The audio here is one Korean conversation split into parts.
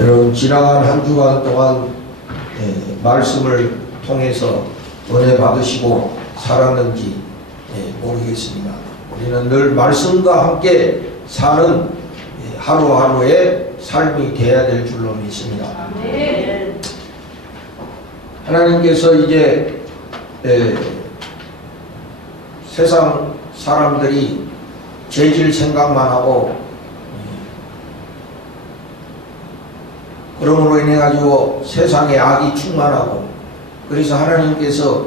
여러분 지난 한 주간 동안 말씀을 통해서 은혜 받으시고 살았는지 모르겠습니다. 우리는 늘 말씀과 함께 사는 하루하루의 삶이 되어야 될 줄로 믿습니다. 하나님께서 이제 세상 사람들이 죄질 생각만 하고 그러므로 인해 가지고 세상에 악이 충만하고, 그래서 하나님께서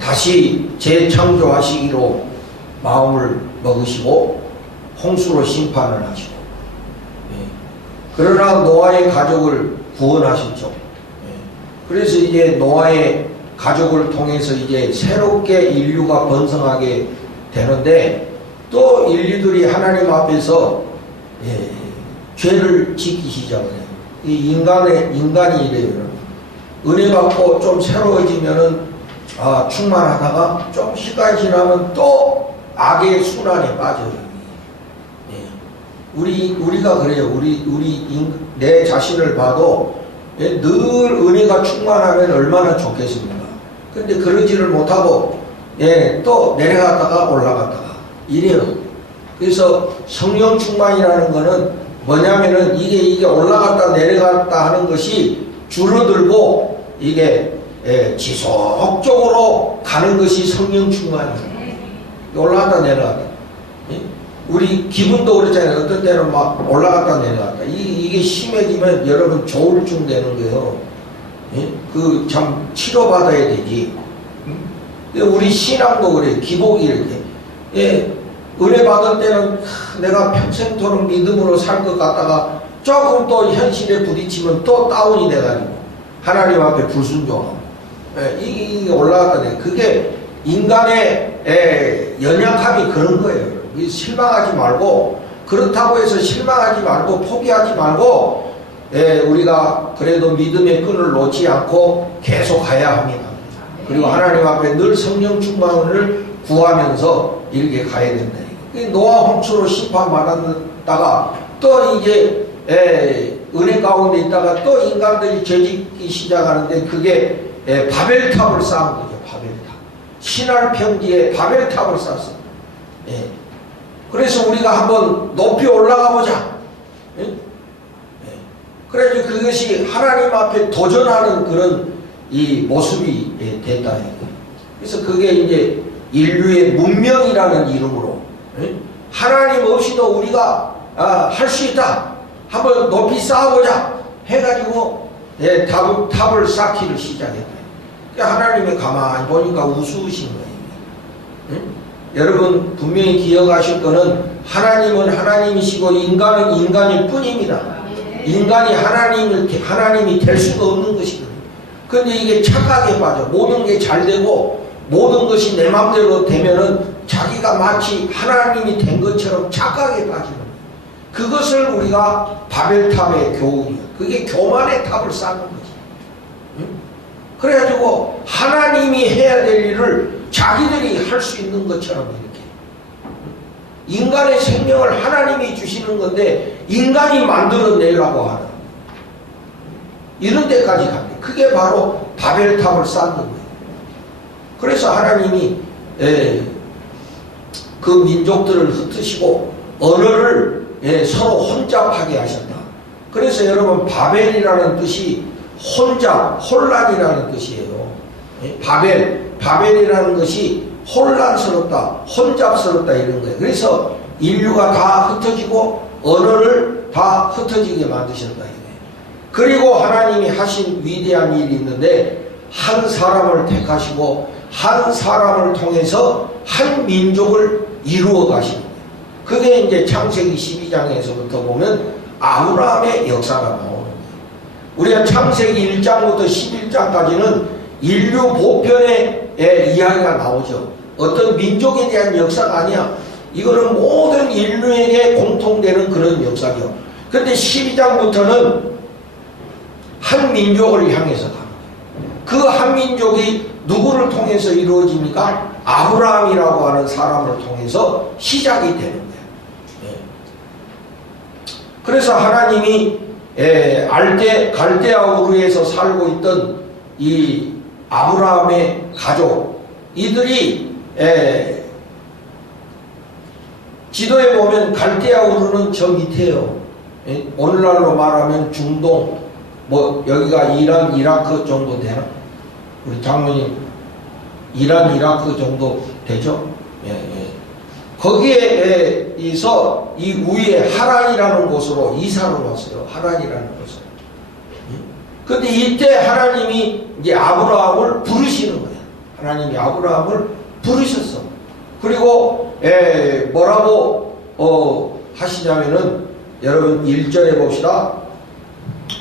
다시 재창조하시기로 마음을 먹으시고 홍수로 심판을 하시고, 그러나 노아의 가족을 구원하셨죠. 그래서 이제 노아의 가족을 통해서 이제 새롭게 인류가 번성하게 되는데, 또 인류들이 하나님 앞에서 죄를 짓기 시작을 해요. 이 인간이 이래요. 은혜 받고 좀 새로워지면은 충만하다가 좀 시간이 지나면 또 악의 순환에 빠져요. 우리가 그래요. 내 자신을 봐도 늘 은혜가 충만하면 얼마나 좋겠습니까? 근데 그러지를 못하고 또 내려갔다가 올라갔다가 이래요. 그래서 성령 충만이라는 거는 뭐냐면은 이게 올라갔다 내려갔다 하는 것이 줄어들고 이게 지속적으로 가는 것이 성령 충만이에요. 올라갔다 내려갔다. 우리 기분도 그렇잖아요. 어떤 때는 막 올라갔다 내려갔다. 이게 심해지면 여러분 조울증 되는 거예요. 그 참 치료받아야 되지. 우리 신앙도 그래요. 기복이 이렇게. 은혜 받을 때는 내가 평생토록 믿음으로 살 것 같다가 조금 또 현실에 부딪히면 또 다운이 돼가지고 하나님 앞에 불순종하고 이게 올라갔다 내려. 그게 인간의 연약함이 그런 거예요. 실망하지 말고, 그렇다고 해서 실망하지 말고 포기하지 말고 우리가 그래도 믿음의 끈을 놓지 않고 계속 가야 합니다. 그리고 하나님 앞에 늘 성령 충만을 구하면서 이렇게 가야 된다. 노아 홍수로 심판받았다가 또 이제 은혜 가운데 있다가 또 인간들이 죄짓기 시작하는데, 그게 바벨탑을 쌓은 거죠. 바벨탑. 신할 평지에 바벨탑을 쌓았어요. 그래서 우리가 한번 높이 올라가 보자. 그래서 그것이 하나님 앞에 도전하는 그런 이 모습이 됐다. 그래서 그게 이제 인류의 문명이라는 이름으로, 하나님 없이도 우리가 할 수 있다. 한번 높이 쌓아보자 해가지고 탑을 쌓기를 시작했다. 하나님이 가만히 보니까 우스우신 거예요. 여러분 분명히 기억하실 거는, 하나님은 하나님이시고 인간은 인간일 뿐입니다. 인간이 하나님이 될 수가 없는 것이거든요. 그런데 이게 착각에 빠져. 모든 게 잘 되고 모든 것이 내 마음대로 되면은 자기가 마치 하나님이 된 것처럼 착각에 빠지는 거예요. 그것을 우리가 바벨탑의 교훈이에요. 그게 교만의 탑을 쌓는 거지. 그래가지고 하나님이 해야 될 일을 자기들이 할 수 있는 것처럼 이렇게. 인간의 생명을 하나님이 주시는 건데 인간이 만들어내려고 하는 이런 데까지 갑니다. 그게 바로 바벨탑을 쌓는 거예요. 그래서 하나님이 그 민족들을 흩으시고 언어를 서로 혼잡하게 하셨다. 그래서 여러분 바벨이라는 뜻이 혼란이라는 뜻이에요. 바벨이라는 것이 혼란스럽다, 혼잡스럽다 이런 거예요. 그래서 인류가 다 흩어지고 언어를 다 흩어지게 만드셨다. 그리고 하나님이 하신 위대한 일이 있는데, 한 사람을 택하시고 한 사람을 통해서 한 민족을 이루어 가시는 거예요. 그게 이제 창세기 12장에서부터 보면 아브라함의 역사가 나오는 거예요. 우리가 창세기 1장부터 11장까지는 인류 보편의 이야기가 나오죠. 어떤 민족에 대한 역사가 아니야. 이거는 모든 인류에게 공통되는 그런 역사죠. 그런데 12장부터는 한 민족을 향해서 갑니다. 그 한 민족이 누구를 통해서 이루어집니까? 아브라함이라고 하는 사람을 통해서 시작이 되는 거예요. 그래서 하나님이 갈대아 우르에서 살고 있던 이 아브라함의 가족, 이들이 지도에 보면 갈대아 우르는 저 밑에요. 오늘날로 말하면 중동, 뭐 여기가 이란, 이라크 정도 되나? 우리 장모님 이란, 이라크 정도 되죠? 거기에서 이 위에 하란이라는 곳으로 이사를 왔어요. 하란이라는 곳으로. 근데 이때 하나님이 이제 아브라함을 부르시는 거예요. 하나님이 아브라함을 부르셨어. 그리고 뭐라고 하시냐면은 여러분 1절에 봅시다.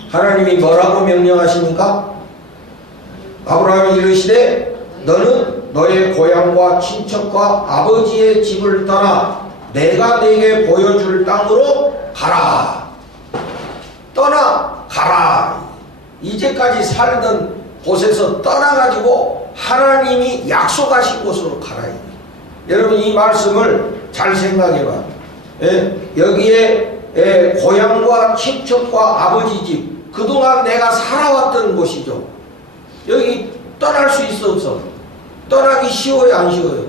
하나님이 뭐라고 명령하십니까? 아브라함이 이르시되 너는 너의 고향과 친척과 아버지의 집을 떠나 내가 네게 보여줄 땅으로 가라. 떠나 가라. 이제까지 살던 곳에서 떠나가지고 하나님이 약속하신 곳으로 가라. 여러분 이 말씀을 잘 생각해봐. 여기에 고향과 친척과 아버지 집, 그동안 내가 살아왔던 곳이죠. 여기 떠날 수 있어 없어? 떠나기 쉬워요 안 쉬워요?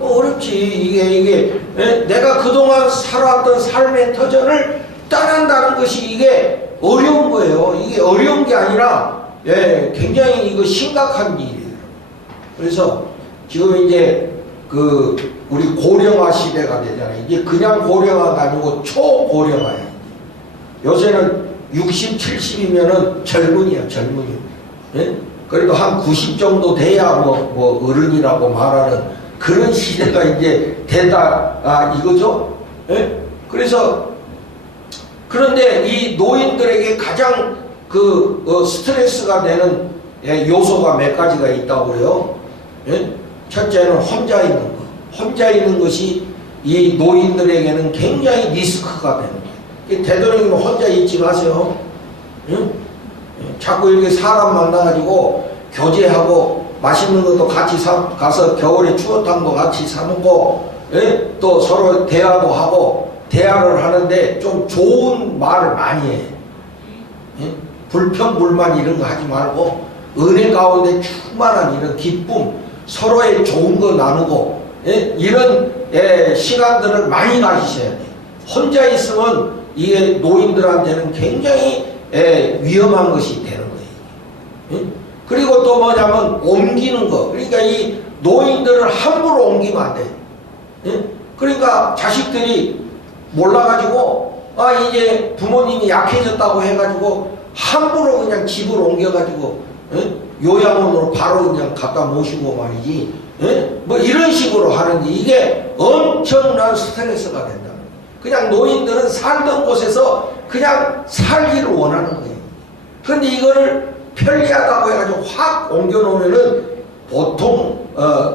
어렵지. 이게 내가 그동안 살아왔던 삶의 터전을 떠난다는 것이 이게 어려운 거예요. 이게 어려운 게 아니라 굉장히 이거 심각한 일이에요. 그래서 지금 이제 우리 고령화 시대가 되잖아요. 이제 그냥 고령화가 아니고 초고령화예요. 요새는 60, 70이면은 젊은이야, 젊은이. 그래도 한 90 정도 돼야 뭐 어른이라고 말하는 그런 시대가 이제 된다, 이거죠. 그래서 그런데 이 노인들에게 가장 스트레스가 되는 요소가 몇 가지가 있다고 그래요. 첫째는 혼자 있는 것. 혼자 있는 것이 이 노인들에게는 굉장히 리스크가 되는 거예요. 되도록이면 혼자 있지 마세요. 자꾸 이렇게 사람 만나가지고 교제하고 맛있는 것도 같이 가서 겨울에 추어탕도 같이 사 먹고 또 서로 대화도 하고 대화를 하는데 좀 좋은 말을 많이 해. 불평불만 이런 거 하지 말고 은혜 가운데 충만한 이런 기쁨, 서로의 좋은 거 나누고 이런 시간들을 많이 가지셔야 돼요. 혼자 있으면 이게 노인들한테는 굉장히 위험한 것이 되는 거예요. 그리고 또 뭐냐면 옮기는 거. 그러니까 이 노인들을 함부로 옮기면 안 돼. 그러니까 자식들이 몰라가지고 이제 부모님이 약해졌다고 해가지고 함부로 그냥 집으로 옮겨가지고 요양원으로 바로 그냥 갖다 모시고 말이지. 뭐 이런 식으로 하는데 이게 엄청난 스트레스가 된다는 거예요. 그냥 노인들은 살던 곳에서 그냥 살기를 원하는 거예요. 그런데 이거를 편리하다고 해가지고 확 옮겨놓으면은 보통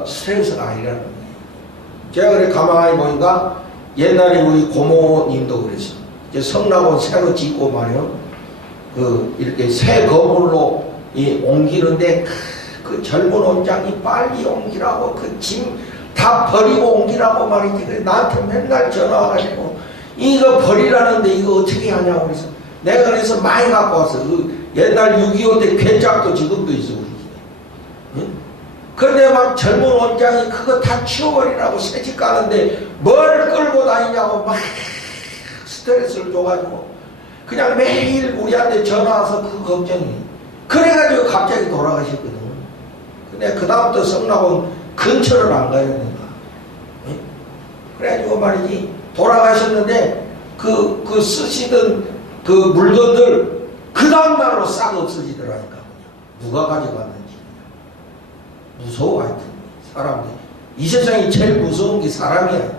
스트레스가 아니라는 거예요. 제가 그래 가만히 보니까 옛날에 우리 고모님도 그랬어. 이제 성락원 새로 짓고 말이요. 이렇게 새 건물로 옮기는데 그 젊은 원장이 빨리 옮기라고 그 짐 다 버리고 옮기라고 말이지. 그래 나한테 맨날 전화 와가지고 이거 버리라는데 이거 어떻게 하냐고 그래서 내가 그래서 많이 갖고 왔어. 옛날 6.25 때 괴짝도 지금도 있어 우리 집에. 그런데 막 젊은 원장이 그거 다 치워버리라고 새집 가는데 뭘 끌고 다니냐고 막 스트레스를 줘가지고 그냥 매일 우리한테 전화 와서 그 걱정이. 그래가지고 갑자기 돌아가셨거든. 근데 그 다음부터 성락원 근처를 안 가요. 내가. 그래가지고 말이지 돌아가셨는데 그 쓰시던 그 물건들 그 다음날로 싹 없어지더라니까. 누가 가져갔는지. 무서워 하여튼 사람들. 이 세상이 제일 무서운 게 사람이야.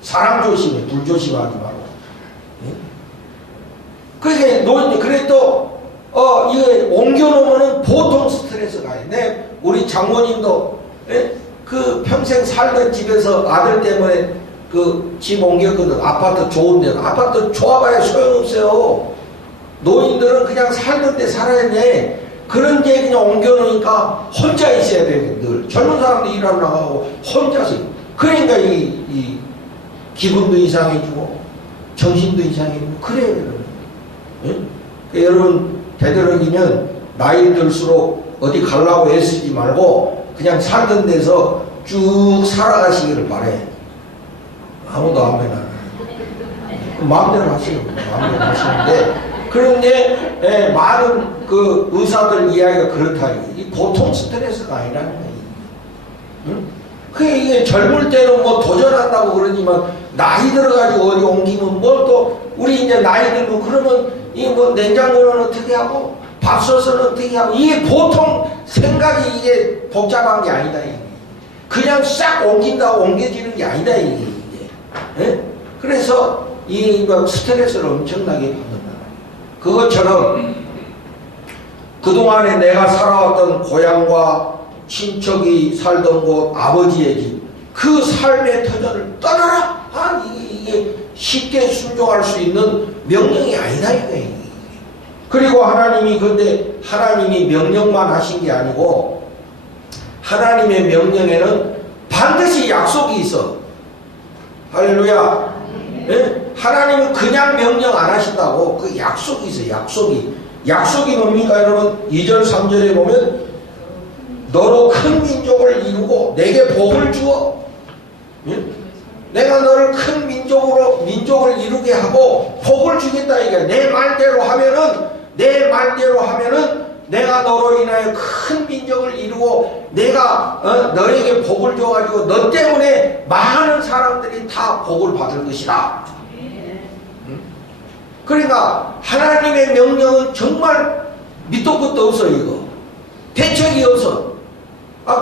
사람 조심해. 불 조심하지 말고. 그게 노인들 그래 또 이거 옮겨놓으면은 보통 스트레스가 아니네. 우리 장모님도 그 평생 살던 집에서 아들 때문에 그 집 옮겼거든. 아파트 좋은데 아파트 좋아봐야 소용없어요. 노인들은 그냥 살던 데 살아야 돼. 그런 데 그냥 옮겨놓으니까 혼자 있어야 돼. 늘 젊은 사람도 일하러 나가고 혼자서. 그러니까 이 기분도 이상해지고 정신도 이상해지고 그래요. 여러분 되도록이면 나이 들수록 어디 가려고 애쓰지 말고 그냥 살던 데서 쭉 살아가시기를 바래. 아무도 아멘 안 해. 마음대로 하세요. 마음대로 하시는데, 그런데 많은 그 의사들 이야기가 그렇다. 이 보통 스트레스가 아니라는 거예요. 응? 그게 이게 젊을 때는 뭐 도전한다고 그러지만 나이 들어가지고 어디 옮기면 뭘 또 우리 이제 나이 들고 그러면 이 뭐 냉장고는 어떻게 하고 밥솥은 어떻게 하고, 이게 보통 생각이 이게 복잡한 게 아니다. 이게. 그냥 싹 옮긴다고 옮겨지는 게 아니다. 이게. 예? 그래서 이 막 스트레스를 엄청나게 받는다. 그것처럼 그동안에 내가 살아왔던 고향과 친척이 살던 곳, 아버지의 집, 그 삶의 터전을 떠나라! 이게 쉽게 순종할 수 있는 명령이 아니다 이거예요. 그리고 하나님이, 근데 하나님이 명령만 하신 게 아니고 하나님의 명령에는 반드시 약속이 있어. 할렐루야. 예? 하나님은 그냥 명령 안 하신다고. 그 약속이 있어요. 약속이 뭡니까 여러분? 2절 3절에 보면 너로 큰 민족을 이루고 내게 복을 주어. 예? 내가 너를 큰 민족을 이루게 하고 복을 주겠다. 이게 내 말대로 하면은 내가 너로 인하여 큰 민족을 이루고 내가 너에게 복을 줘가지고 너 때문에 많은 사람들이 다 복을 받을 것이다. 그러니까 하나님의 명령은 정말 밑도 끝도 없어. 이거 대책이 없어.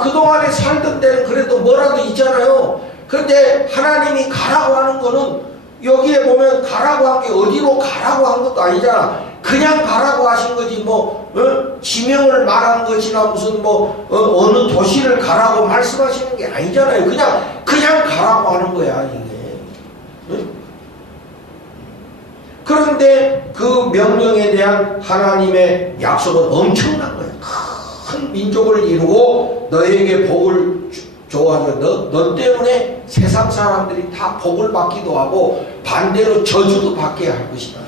그동안에 살던 때는 그래도 뭐라도 있잖아요. 그런데 하나님이 가라고 하는 거는 여기에 보면 가라고 한 게 어디로 가라고 한 것도 아니잖아. 그냥 가라고 하신 거지 지명을 말한 것이나 무슨 어느 도시를 가라고 말씀하시는 게 아니잖아요. 그냥 가라고 하는 거야 이게. 그런데 그 명령에 대한 하나님의 약속은 엄청난 거예요. 큰 민족을 이루고 너에게 복을 줘가지고 너 때문에 세상 사람들이 다 복을 받기도 하고 반대로 저주도 받게 할 것이다.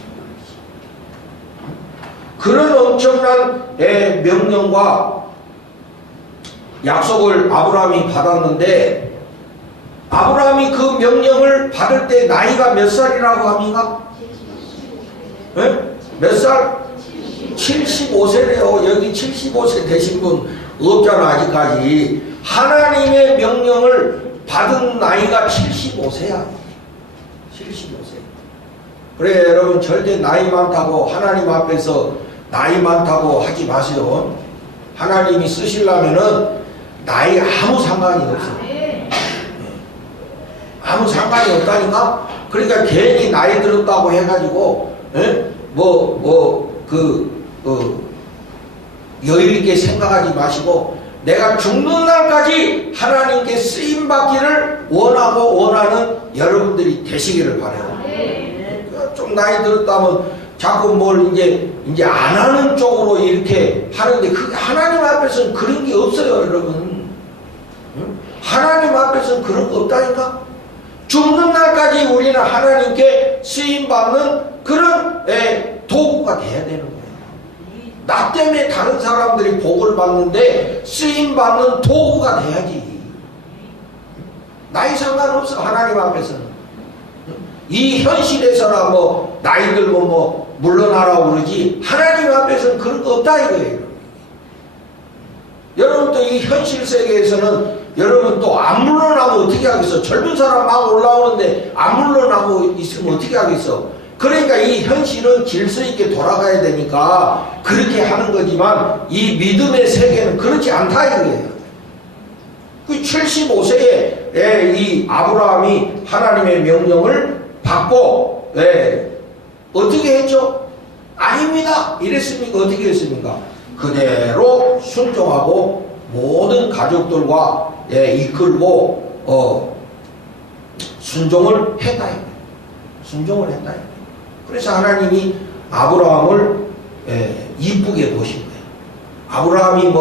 그런 엄청난 명령과 약속을 아브라함이 받았는데, 아브라함이 그 명령을 받을 때 나이가 몇 살이라고 합니까? 몇 살? 75세래요. 여기 75세 되신 분 없잖아 아직까지. 하나님의 명령을 받은 나이가 75세야. 75세. 그래 여러분, 절대 나이 많다고 하나님 앞에서 나이 많다고 하지 마세요. 하나님이 쓰시려면은 나이 아무 상관이 없어. 아무 상관이 없다니까. 그러니까 괜히 나이 들었다고 해가지고 여유있게 생각하지 마시고 내가 죽는 날까지 하나님께 쓰임받기를 원하는 여러분들이 되시기를 바라요. 좀 나이 들었다면 자꾸 뭘 이제 안 하는 쪽으로 이렇게 하는데, 하나님 앞에서는 그런 게 없어요, 여러분. 하나님 앞에서는 그런 거 없다니까. 죽는 날까지 우리는 하나님께 쓰임받는 그런 도구가 돼야 되는 거예요. 나 때문에 다른 사람들이 복을 받는데 쓰임받는 도구가 돼야지. 나이 상관없어, 하나님 앞에서는. 이 현실에서나 나이 들면 물러나라고 그러지, 하나님 앞에서는 그런 거 없다 이거예요. 여러분 또 이 현실 세계에서는 여러분 또 안 물러나면 어떻게 하겠어? 젊은 사람 막 올라오는데 안 물러나고 있으면 어떻게 하겠어? 그러니까 이 현실은 질서 있게 돌아가야 되니까 그렇게 하는 거지만, 이 믿음의 세계는 그렇지 않다 이거예요. 그 75세에 이 아브라함이 하나님의 명령을 받고 어떻게 했죠? 아닙니다 이랬습니까? 어떻게 했습니까? 그대로 순종하고 모든 가족들과 이끌고 순종을 했다. 순종을 했다. 그래서 하나님이 아브라함을 이쁘게 보신 거예요. 아브라함이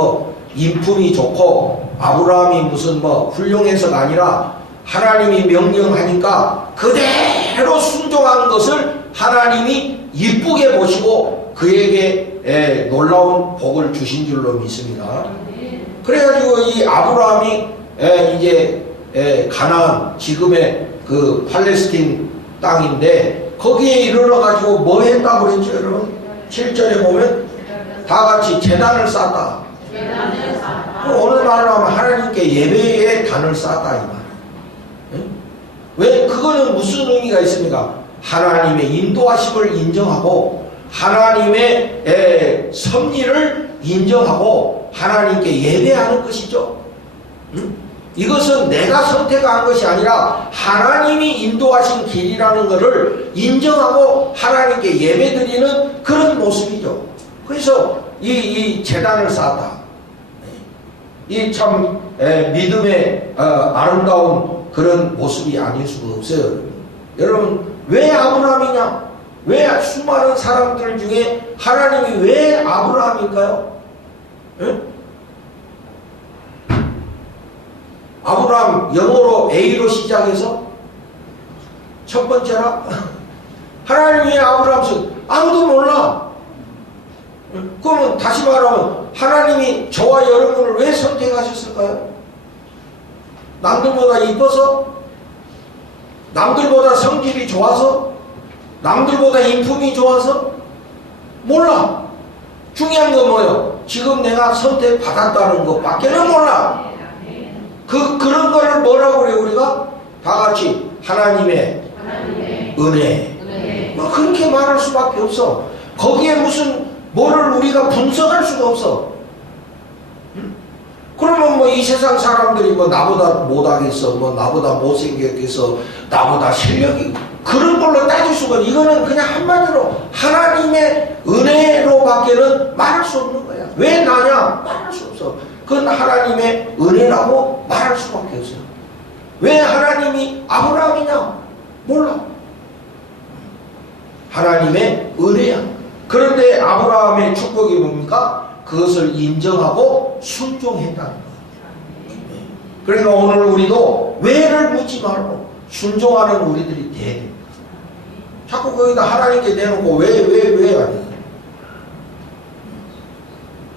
인품이 좋고 아브라함이 무슨 훌륭해서가 아니라 하나님이 명령하니까 그대로 순종한 것을 하나님이 이쁘게 보시고 그에게 놀라운 복을 주신 줄로 믿습니다. 그래가지고 이 아브라함이 이제 가나안 지금의 그 팔레스틴 땅인데 거기에 이르러가지고 뭐 했다고 그랬죠 여러분? 7절에 보면 다 같이 제단을 쌓았다. 오늘 말로 하면 하나님께 예배의 단을 쌓았다 이 말. 왜? 그거는 무슨 의미가 있습니까? 하나님의 인도하심을 인정하고 하나님의 섭리를 인정하고 하나님께 예배하는 것이죠. 이것은 내가 선택한 것이 아니라 하나님이 인도하신 길이라는 것을 인정하고 하나님께 예배드리는 그런 모습이죠. 그래서 이 제단을 쌓았다. 이 참 믿음의 아름다운 그런 모습이 아닐 수가 없어요. 여러분 왜 아브라함이냐? 왜 수많은 사람들 중에 하나님이 왜 아브라함일까요? 예? 아브라함 영어로 A로 시작해서 첫 번째라 하나님이 왜 아브라함 아무도 몰라. 그러면 다시 말하면 하나님이 저와 여러분을 왜 선택하셨을까요? 남들보다 이뻐서? 남들보다 성질이 좋아서? 남들보다 인품이 좋아서? 몰라. 중요한 건 뭐예요? 지금 내가 선택받았다는 것밖에는 몰라. 그런 거를 뭐라고 그래요 우리가? 다 같이 하나님의 은혜. 뭐 그렇게 말할 수밖에 없어. 거기에 무슨 뭐를 우리가 분석할 수가 없어. 그러면 뭐 이 세상 사람들이 뭐 나보다 못하겠어, 뭐 나보다 못생겼겠어, 나보다 실력이 그런 걸로 따질 수가 없어. 이거는 그냥 한마디로 하나님의 은혜로밖에는 말할 수 없는 거야. 왜 나냐? 말할 수 없어. 그건 하나님의 은혜라고 말할 수밖에 없어요. 왜 하나님이 아브라함이냐? 몰라. 하나님의 은혜야. 그런데 아브라함의 축복이 뭡니까? 그것을 인정하고 순종했다는 거예요. 그러니까 오늘 우리도 왜를 묻지 말고 순종하는 우리들이 돼야 됩니다. 자꾸 거기다 하나님께 내놓고 왜 아니에요.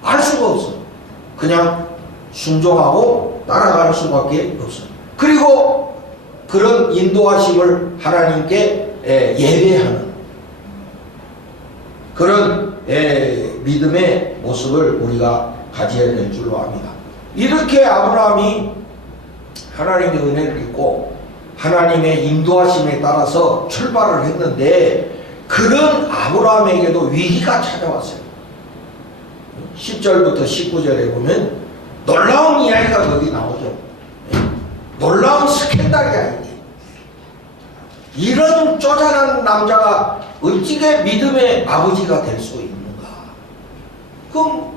알 수가 없어. 그냥 순종하고 따라갈 수밖에 없어요. 그리고 그런 인도하심을 하나님께 예배하는 그런 믿음의 모습을 우리가 가져야 될 줄로 압니다. 이렇게 아브라함이 하나님의 은혜를 입고 하나님의 인도하심에 따라서 출발을 했는데 그런 아브라함에게도 위기가 찾아왔어요. 10절부터 19절에 보면 놀라운 이야기가 거기 나오죠. 놀라운 스캔들이야 이게. 이런 쪼잔한 남자가 어찌게 믿음의 아버지가 될 수 있는가? 그럼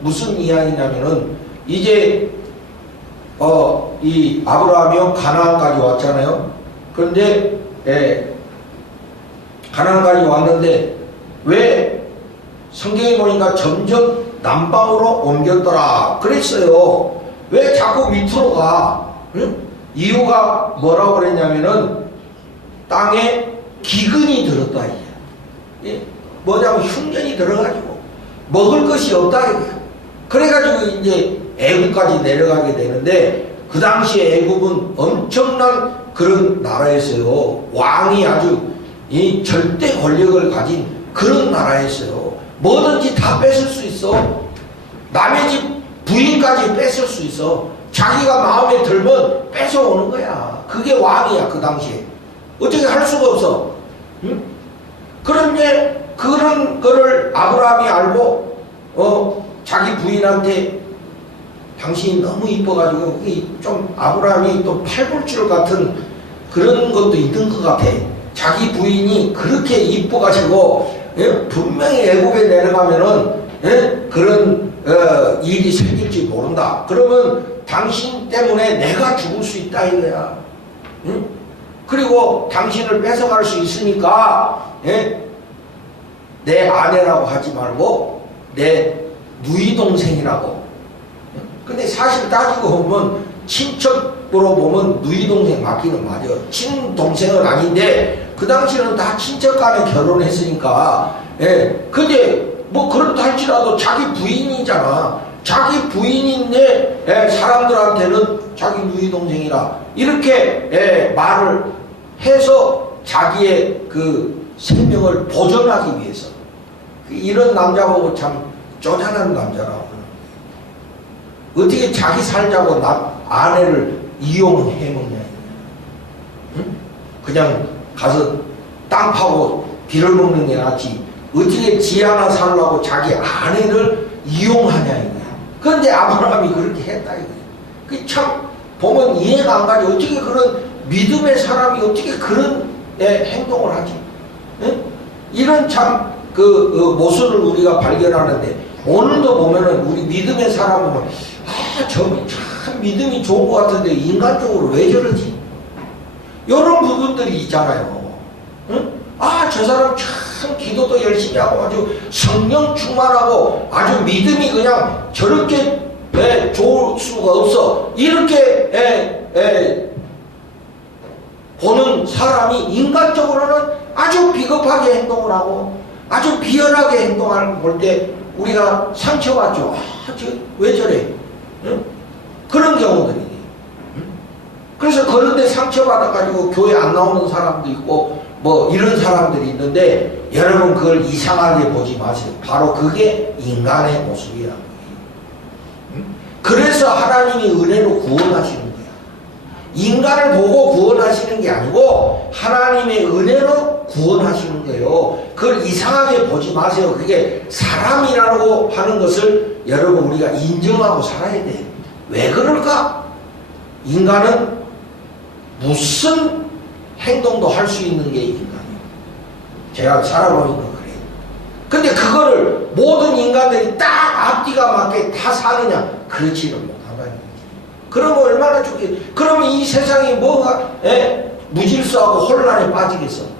무슨 이야기냐면은 이제 이 아브라함이 가나안까지 왔잖아요. 그런데 가나안까지 왔는데 왜 성경에 보니까 점점 남방으로 옮겼더라 그랬어요. 왜 자꾸 밑으로 가? 응? 이유가 뭐라고 그랬냐면은 땅에 기근이 들었다 이게. 뭐냐면 흉년이 들어가지고 먹을 것이 없다 이게. 그래가지고 이제 애굽까지 내려가게 되는데 그 당시에 애굽은 엄청난 그런 나라였어요. 왕이 아주 이 절대 권력을 가진 그런 나라였어요. 뭐든지 다 뺏을 수 있어. 남의 집 부인까지 뺏을 수 있어. 자기가 마음에 들면 뺏어오는 거야. 그게 왕이야 그 당시에. 어떻게 할 수가 없어. 응? 그런데 그런 거를 아브라함이 알고 자기 부인한테 당신이 너무 이뻐가지고 좀 아브라함이 또 팔불출 같은 그런 것도 있는 것 같아. 자기 부인이 그렇게 이뻐가지고 분명히 애굽에 내려가면은 그런 일이 생길지 모른다. 그러면 당신 때문에 내가 죽을 수 있다 이거야. 응? 그리고 당신을 뺏어갈 수 있으니까 내 아내라고 하지 말고 내 누이 동생이라고. 근데 사실 따지고 보면 친척으로 보면 누이 동생 맞기는 맞아요. 친동생은 아닌데 그 당시에는 다 친척 간에 결혼했으니까 예. 근데 뭐 그렇다 할지라도 자기 부인이잖아. 자기 부인인데 예, 사람들한테는 자기 누이 동생이라 이렇게 예, 말을 해서 자기의 그 생명을 보존하기 위해서 이런 남자하고 참 쪼잔한 남자라고. 어떻게 자기 살자고 아내를 이용해 먹냐. 응? 그냥 가서 땅 파고 빌어먹는 게 낫지. 어떻게 지 하나 살라고 자기 아내를 이용하냐 이거야. 그런데 아브라함이 그렇게 했다 이거야. 그 참 보면 이해가 안 가지. 어떻게 그런 믿음의 사람이 어떻게 그런 행동을 하지? 응? 이런 참 그 모습을 우리가 발견하는데 오늘도 보면은 우리 믿음의 사람 보면 저분 참 믿음이 좋은 것 같은데 인간적으로 왜 저러지? 이런 부분들이 있잖아요. 응? 저 사람 참 기도도 열심히 하고 아주 성령 충만하고 아주 믿음이 그냥 저렇게 좋을 수가 없어. 이렇게 보는 사람이 인간적으로는 아주 비겁하게 행동을 하고 아주 비열하게 행동을 볼 때 우리가 상처받죠. 왜 저래? 응? 그런 경우들이. 응? 그래서 그런데 상처받아가지고 교회 안 나오는 사람도 있고 뭐 이런 사람들이 있는데 여러분 그걸 이상하게 보지 마세요. 바로 그게 인간의 모습이라는 거예요. 응? 그래서 하나님이 은혜로 구원하시는 거야. 인간을 보고 구원하시는 게 아니고 하나님의 은혜로 구원하시는 거예요. 그걸 이상하게 보지 마세요. 그게 사람이라고 하는 것을 여러분 우리가 인정하고 살아야 돼. 왜 그럴까? 인간은 무슨 행동도 할 수 있는 게 인간이에요. 제가 살아보니까 그래요. 근데 그거를 모든 인간들이 딱 앞뒤가 맞게 다 사느냐? 그렇지는 못한다는 거지. 그러면 얼마나 좋겠어. 그러면 이 세상이 뭐가 무질서하고 혼란에 빠지겠어.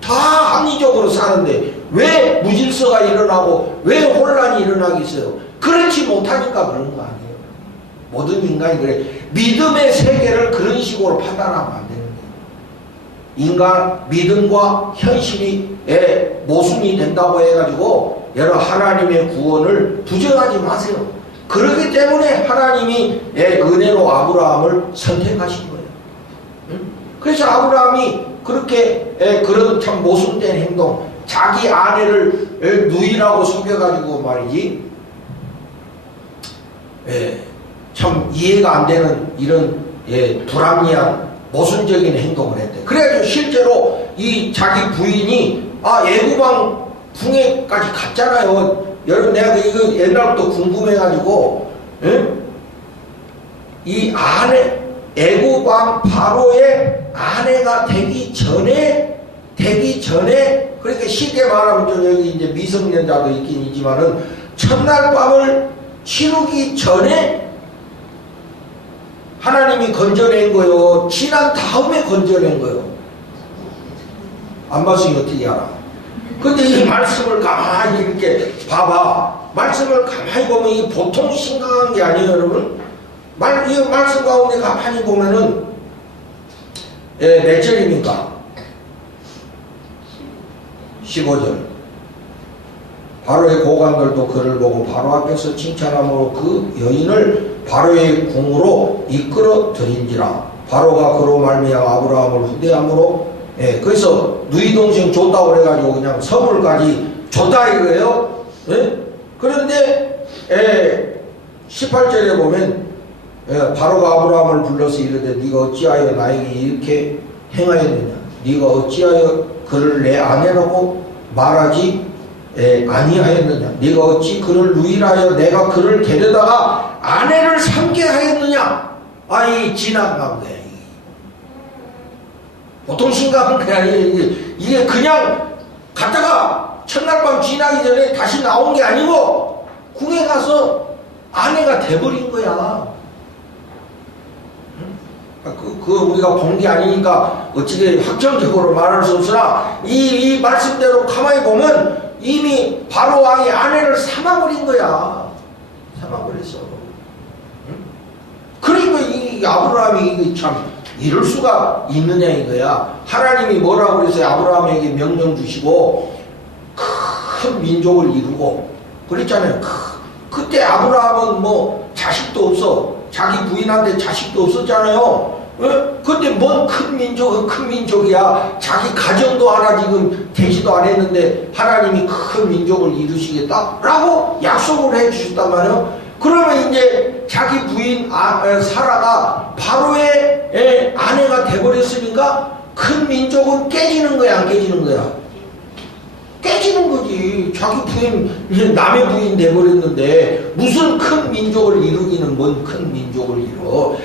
다 합리적으로 사는데 왜 무질서가 일어나고 왜 혼란이 일어나겠어요? 그렇지 못하니까 그런 거 아니에요. 모든 인간이 그래. 믿음의 세계를 그런 식으로 판단하면 안 되는 거예요. 인간 믿음과 현실이 모순이 된다고 해가지고 여러분 하나님의 구원을 부정하지 마세요. 그렇기 때문에 하나님이 은혜로 아브라함을 선택하신 거예요. 그래서 아브라함이 그렇게 그런 참 모순된 행동, 자기 아내를 누이라고 속여가지고 말이지, 참 이해가 안 되는 이런 불합리한 모순적인 행동을 했대. 그래가지고 실제로 이 자기 부인이 애굽왕 궁에까지 갔잖아요. 여러분 내가 이거 옛날부터 궁금해가지고 이 아내 애굽왕 바로의 아내가 되기 전에 그러니까 쉽게 말하면 좀 여기 이제 미성년자도 있긴 있지만은 첫날 밤을 치르기 전에 하나님이 건져낸 거요. 지난 다음에 건져낸 거요. 안 봤으니 어떻게 알아? 근데 이 말씀을 가만히 이렇게 봐봐. 말씀을 가만히 보면 이 보통 심각한 게 아니에요, 여러분. 이 말씀 가운데 가만히 보면은 몇 절입니까? 15절. 바로의 고관들도 그를 보고 바로 앞에서 칭찬함으로 그 여인을 바로의 궁으로 이끌어 들인지라. 바로가 그로 말미암아 아브라함을 후대함으로 그래서 누이 동생 줬다고 그래가지고 그냥 선물까지 줬다 이거예요. 그런데 18절에 보면 바로가 아브라함을 불러서 이르되 네가 어찌하여 나에게 이렇게 행하였느냐? 네가 어찌하여 그를 내 아내라고 말하지 아니하였느냐? 네가 어찌 그를 누이라여 내가 그를 데려다가 아내를 삼게 하였느냐? 이 지나간 거야. 보통 심각한 게 아니에요. 이게 그냥 갔다가 첫날 밤 지나기 전에 다시 나온 게 아니고 궁에 가서 아내가 돼버린 거야. 그거 우리가 본 게 아니니까 어찌게 확정적으로 말할 수 없으나 이 말씀대로 가만히 보면 이미 바로 왕이 아내를 삼아버린 거야. 삼아버렸어. 그러니까 이 아브라함이 참 이럴 수가 있느냐 이거야. 하나님이 뭐라고 그랬어요? 아브라함에게 명령 주시고 큰 민족을 이루고 그랬잖아요. 그때 아브라함은 뭐 자식도 없어. 자기 부인한테 자식도 없었잖아요. 근데 뭔 큰 민족이야. 자기 가정도 하나 지금 되지도 않았는데 하나님이 큰 민족을 이루시겠다라고 약속을 해주셨단 말이에요. 그러면 이제 자기 부인 사라가 바로의 아내가 돼버렸으니까 큰 민족은 깨지는 거야, 안 깨지는 거야? 깨지는 거지. 자기 부인, 남의 부인 돼버렸는데 무슨 큰 민족을 이루기는 뭔 큰 민족을 이뤄.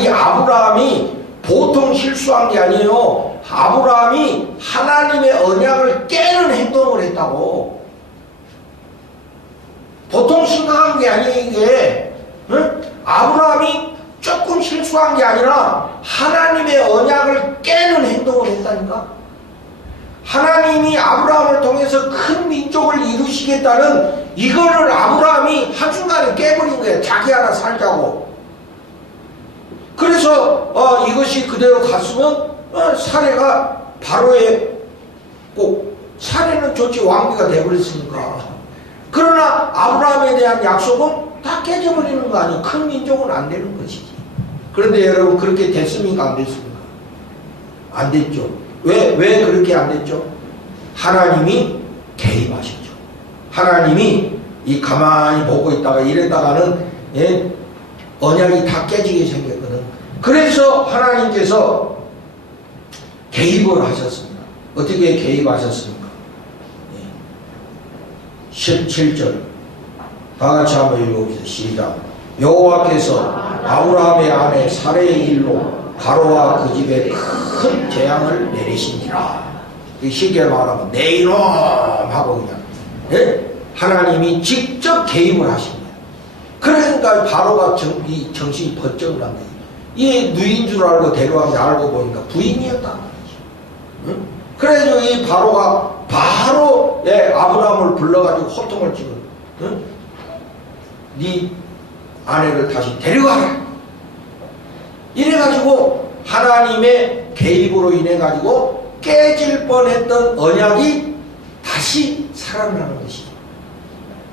이 아브라함이 보통 실수한 게 아니에요. 아브라함이 하나님의 언약을 깨는 행동을 했다고. 보통 심각한 게 아니에요, 이게. 응? 아브라함이 조금 실수한 게 아니라 하나님의 언약을 깨는 행동을 했다니까. 하나님이 아브라함을 통해서 큰 민족을 이루시겠다는 이거를 아브라함이 한순간에 깨버린 거예요. 자기 하나 살자고. 그래서 이것이 그대로 갔으면 사례가 바로의 꼭 사례는 좋지 왕비가 되어버렸으니까. 그러나 아브라함에 대한 약속은 다 깨져버리는 거 아니에요. 큰 민족은 안 되는 것이지. 그런데 여러분 그렇게 됐습니까? 안 됐습니까? 안 됐죠. 왜 그렇게 안 됐죠? 하나님이 개입하셨죠. 하나님이 가만히 보고 있다가 이랬다가는 언약이 다 깨지게 생겼거든. 그래서 하나님께서 개입을 하셨습니다. 어떻게 개입하셨습니까? 17절 다 같이 한번 읽어보세요. 시작. 여호와께서 아브라함의 아내 사레의 일로 바로와 그 집에 큰 재앙을 내리신지라. 쉽게 말하면 내 이놈 하고 그냥 하나님이 직접 개입을 하신 거예요. 그러니까 바로가 정신이 번쩍 난 거예요. 이 누이인 줄 알고 데려왔는데 알고 보니까 부인이었단 말이죠. 응? 그래서 이 바로가 바로 아브라함을 불러가지고 호통을 치고 응? 네 아내를 다시 데려가라. 이래가지고 하나님의 개입으로 인해가지고 깨질 뻔했던 언약이 다시 살아나는 것이죠.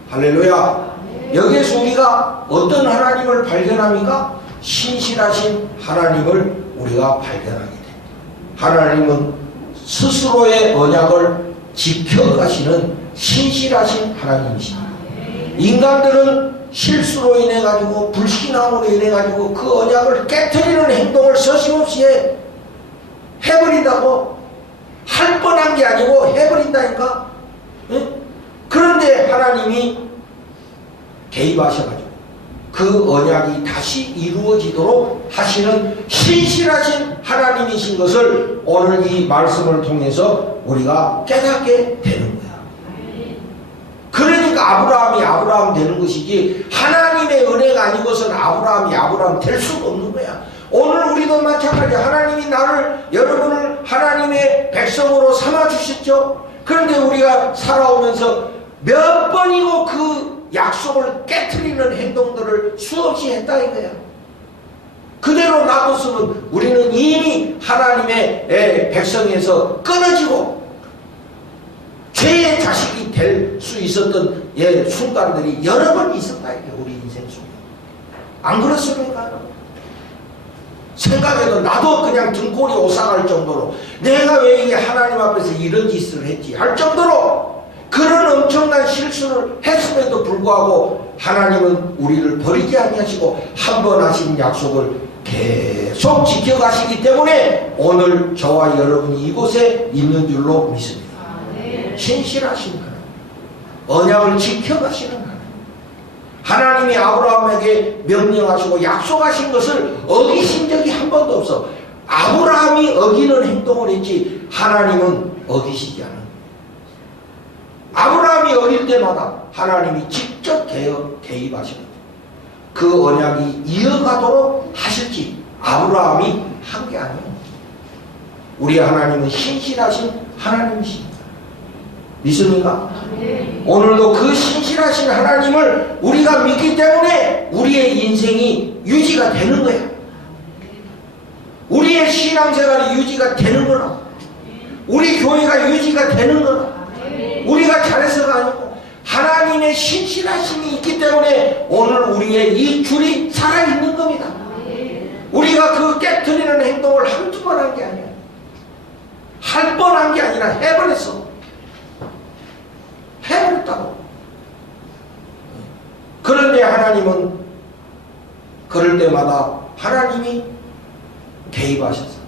할렐루야. 여기에서 우리가 어떤 하나님을 발견합니까? 신실하신 하나님을 우리가 발견하게 됩니다. 하나님은 스스로의 언약을 지켜가시는 신실하신 하나님이십니다. 인간들은 실수로 인해 가지고 불신앙으로 인해 가지고 그 언약을 깨트리는 행동을 서슴없이 해버린다고. 할 뻔한 게 아니고 해버린다니까. 예? 그런데 하나님이 개입하셔가지고 그 언약이 다시 이루어지도록 하시는 신실하신 하나님이신 것을 오늘 이 말씀을 통해서 우리가 깨닫게 되는 거야. 그러니까 아브라함이 아브라함 되는 것이지 하나님의 은혜가 아니고서는 아브라함이 아브라함 될 수가 없는 거야. 오늘 우리도 마찬가지야. 하나님이 여러분을 하나님의 백성으로 삼아주셨죠. 그런데 우리가 살아오면서 몇 번이고 그 약속을 깨트리는 행동들을 수없이 했다 이거야. 그대로 놔뒀으면 우리는 이미 하나님의 백성에서 끊어지고 죄의 자식이 될 수 있었던 순간들이 여러 번 있었다 이게 우리 인생 속에. 안 그렇습니까? 생각해도 나도 그냥 등골이 오싹할 정도로 내가 왜 이게 하나님 앞에서 이런 짓을 했지 할 정도로 그런 엄청난 실수를 했음에도 불구하고 하나님은 우리를 버리지 아니하시고 한 번 하신 약속을 계속 지켜가시기 때문에 오늘 저와 여러분이 이곳에 있는 줄로 믿습니다. 신실하신 하나님, 언약을 지켜가시는 하나님, 하나님이 아브라함에게 명령하시고 약속하신 것을 어기신 적이 한 번도 없어. 아브라함이 어기는 행동을 했지 하나님은 어기시지 않은. 아브라함이 어길 때마다 하나님이 직접 개입하시는 그 언약이 이어가도록 하실지 아브라함이 한 게 아니에요. 우리 하나님은 신실하신 하나님이십니다. 믿습니까? 오늘도 그 신실하신 하나님을 우리가 믿기 때문에 우리의 인생이 유지가 되는 거야. 우리의 신앙생활이 유지가 되는 거라. 우리 교회가 유지가 되는 거라. 우리가 잘해서가 아니고 하나님의 신실하심이 있기 때문에 오늘 우리의 이 줄이 살아있는 겁니다. 우리가 그 깨트리는 행동을 한두 번 한 게 아니야. 할 번 한 게 아니라 해버렸어. 해버렸다고. 그런데 하나님은 그럴 때마다 하나님이 개입하셔서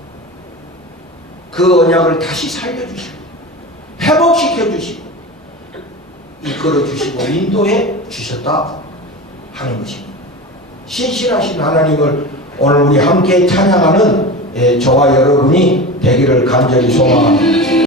그 언약을 다시 살려주시고 회복시켜주시고 이끌어주시고 인도해 주셨다 하는 것입니다. 신실하신 하나님을 오늘 우리 함께 찬양하는 저와 여러분이 되기를 간절히 소망합니다.